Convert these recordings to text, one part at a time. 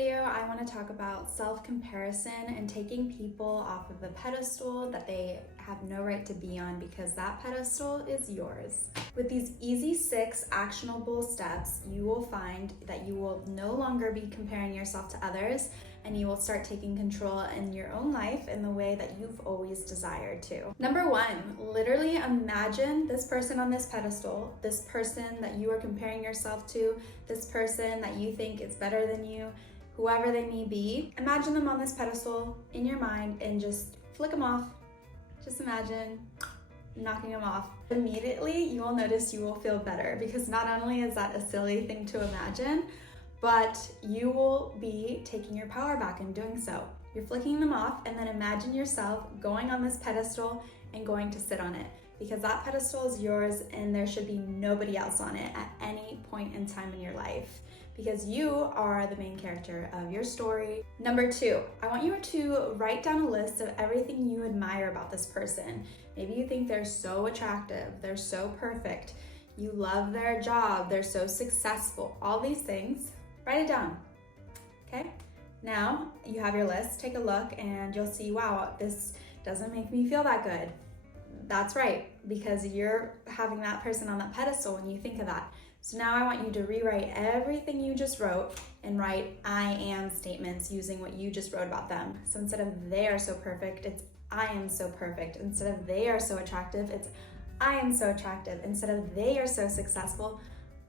video, I want to talk about self-comparison and taking people off of a pedestal that they have no right to be on, because that pedestal is yours. With these easy 6 actionable steps, you will find that you will no longer be comparing yourself to others, and you will start taking control in your own life in the way that you've always desired to. Number 1, literally imagine this person on this pedestal, this person that you are comparing yourself to, this person that you think is better than you, whoever they may be. Imagine them on this pedestal in your mind and just flick them off. Just imagine knocking them off. Immediately, you will notice you will feel better, because not only is that a silly thing to imagine, but you will be taking your power back in doing so. You're flicking them off, and then imagine yourself going on this pedestal and going to sit on it, because that pedestal is yours and there should be nobody else on it at any point in time in your life, because you are the main character of your story. Number 2, I want you to write down a list of everything you admire about this person. Maybe you think they're so attractive, they're so perfect, you love their job, they're so successful, all these things. Write it down, okay? Now you have your list, take a look and you'll see, wow, this doesn't make me feel that good. That's right, because you're having that person on that pedestal when you think of that. So now I want you to rewrite everything you just wrote and write I am statements using what you just wrote about them. So instead of they are so perfect, it's I am so perfect. Instead of they are so attractive, it's I am so attractive. Instead of they are so successful,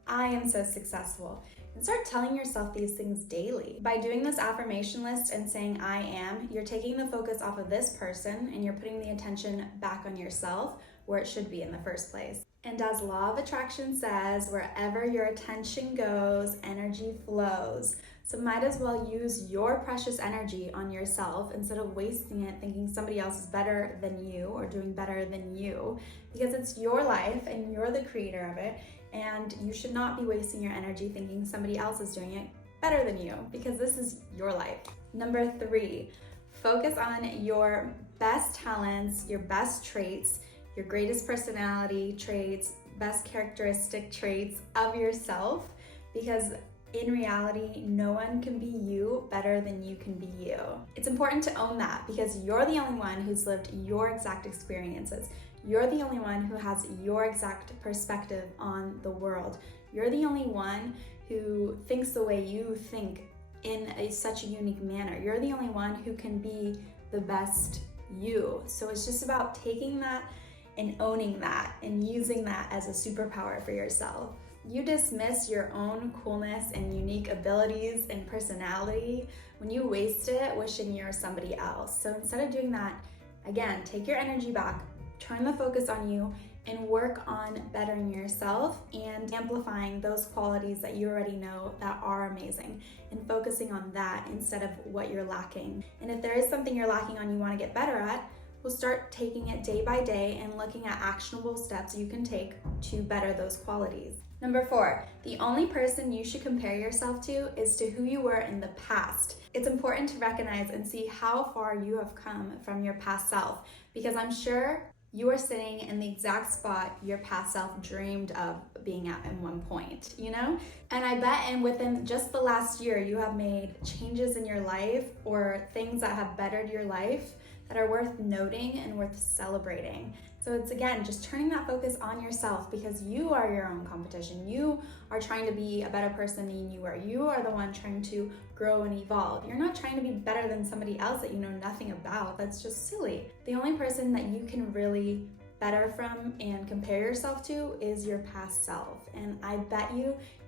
I am so successful. And start telling yourself these things daily. By doing this affirmation list and saying I am, you're taking the focus off of this person and you're putting the attention back on yourself where it should be in the first place. And as law of attraction says, wherever your attention goes, energy flows. So might as well use your precious energy on yourself instead of wasting it thinking somebody else is better than you or doing better than you, because it's your life and you're the creator of it. And you should not be wasting your energy thinking somebody else is doing it better than you, because this is your life. Number 3, focus on your best talents, your best traits, your greatest personality traits, best characteristic traits of yourself, because in reality, no one can be you better than you can be you. It's important to own that, because you're the only one who's lived your exact experiences. You're the only one who has your exact perspective on the world. You're the only one who thinks the way you think in such a unique manner. You're the only one who can be the best you. So it's just about taking that and owning that and using that as a superpower for yourself. You dismiss your own coolness and unique abilities and personality when you waste it wishing you're somebody else. So instead of doing that, again, take your energy back, turn the focus on you, and work on bettering yourself and amplifying those qualities that you already know that are amazing, and focusing on that instead of what you're lacking. And if there is something you're lacking on you want to get better at, we'll start taking it day by day and looking at actionable steps you can take to better those qualities. Number 4, the only person you should compare yourself to is to who you were in the past. It's important to recognize and see how far you have come from your past self, because I'm sure you are sitting in the exact spot your past self dreamed of being at one point, you know? And I bet within just the last year, you have made changes in your life or things that have bettered your life that are worth noting and worth celebrating. So it's, again, just turning that focus on yourself, because you are your own competition. You are trying to be a better person than you were. You are the one trying to grow and evolve. You're not trying to be better than somebody else that you know nothing about. That's just silly. The only person that you can really better from and compare yourself to is your past self. And I bet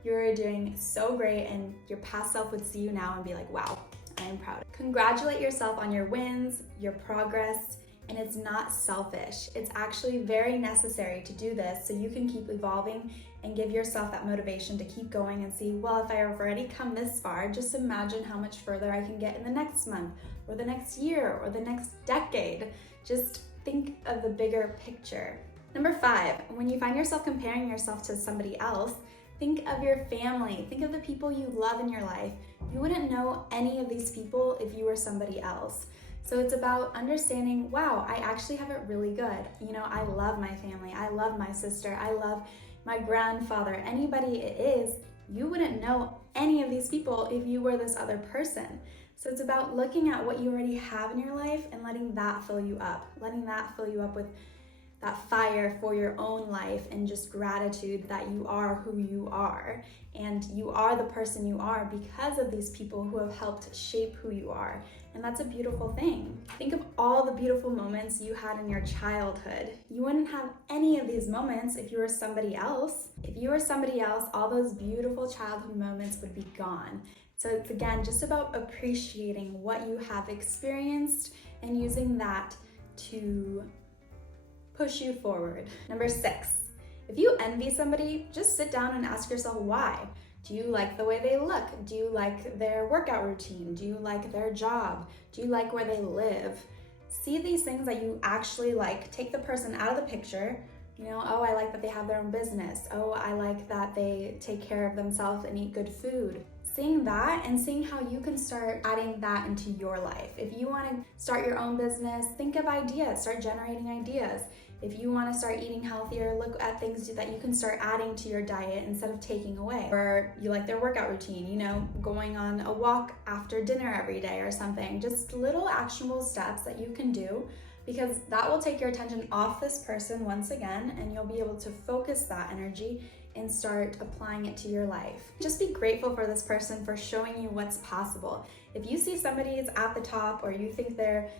you're doing so great, and your past self would see you now and be like, wow, I am proud. Congratulate yourself on your wins, your progress. And it's not selfish. It's actually very necessary to do this so you can keep evolving and give yourself that motivation to keep going and see, well, if I've already come this far, just imagine how much further I can get in the next month or the next year or the next decade. Just think of the bigger picture. Number 5, when you find yourself comparing yourself to somebody else, think of your family. Think of the people you love in your life. You wouldn't know any of these people if you were somebody else. So it's about understanding, wow, I actually have it really good. You know, I love my family. I love my sister. I love my grandfather. Anybody it is, you wouldn't know any of these people if you were this other person. So it's about looking at what you already have in your life and letting that fill you up with that fire for your own life and just gratitude that you are who you are. And you are the person you are because of these people who have helped shape who you are. And that's a beautiful thing. Think of all the beautiful moments you had in your childhood. You wouldn't have any of these moments if you were somebody else. If you were somebody else, all those beautiful childhood moments would be gone. So it's again just about appreciating what you have experienced and using that to push you forward. Number 6, if you envy somebody, just sit down and ask yourself why. Do you like the way they look? Do you like their workout routine? Do you like their job? Do you like where they live? See these things that you actually like. Take the person out of the picture. Oh, I like that they have their own business. Oh, I like that they take care of themselves and eat good food. Seeing that and seeing how you can start adding that into your life. If you want to start your own business, think of ideas, start generating ideas. If you want to start eating healthier, look at things that you can start adding to your diet instead of taking away. Or you like their workout routine, going on a walk after dinner every day or something. Just little actionable steps that you can do, because that will take your attention off this person once again, and you'll be able to focus that energy and start applying it to your life. Just be grateful for this person for showing you what's possible. If you see somebody is at the top or you think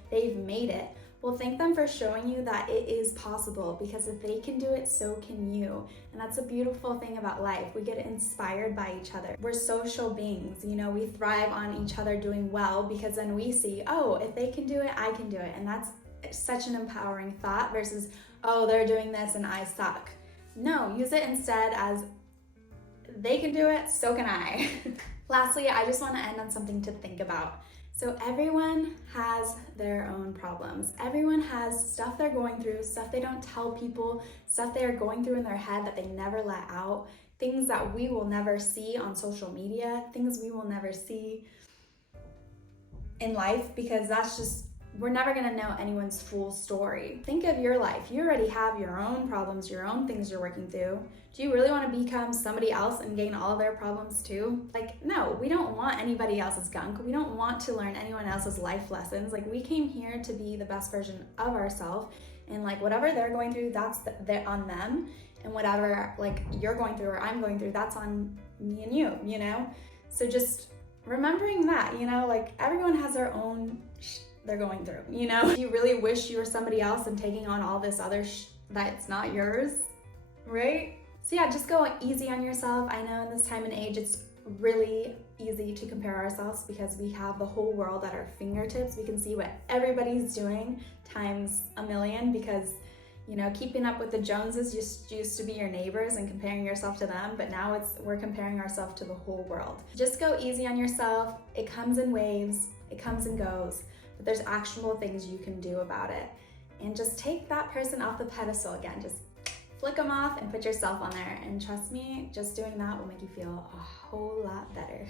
they've made it, well, thank them for showing you that it is possible, because if they can do it, so can you. And that's a beautiful thing about life. We get inspired by each other. We're social beings, we thrive on each other doing well, because then we see, oh, if they can do it, I can do it. And that's such an empowering thought versus, oh, they're doing this and I suck. No, use it instead as, they can do it, so can I. Lastly, I just want to end on something to think about. So everyone has their own problems. Everyone has stuff they're going through, stuff they don't tell people, stuff they are going through in their head that they never let out, things that we will never see on social media, things we will never see in life, because we're never gonna know anyone's full story. Think of your life. You already have your own problems, your own things you're working through. Do you really want to become somebody else and gain all their problems too? No, we don't want anybody else's gunk. We don't want to learn anyone else's life lessons. We came here to be the best version of ourselves, and whatever they're going through, that's on them. And whatever you're going through or I'm going through, that's on me and you, So just remembering that, everyone has their own they're going through, Do you really wish you were somebody else and taking on all this other that's not yours, right? So yeah, just go easy on yourself. I know in this time and age, it's really easy to compare ourselves because we have the whole world at our fingertips. We can see what everybody's doing times a million, because keeping up with the Joneses used to be your neighbors and comparing yourself to them, but now we're comparing ourselves to the whole world. Just go easy on yourself. It comes in waves, it comes and goes. But there's actionable things you can do about it. And just take that person off the pedestal again. Just flick them off and put yourself on there. And trust me, just doing that will make you feel a whole lot better.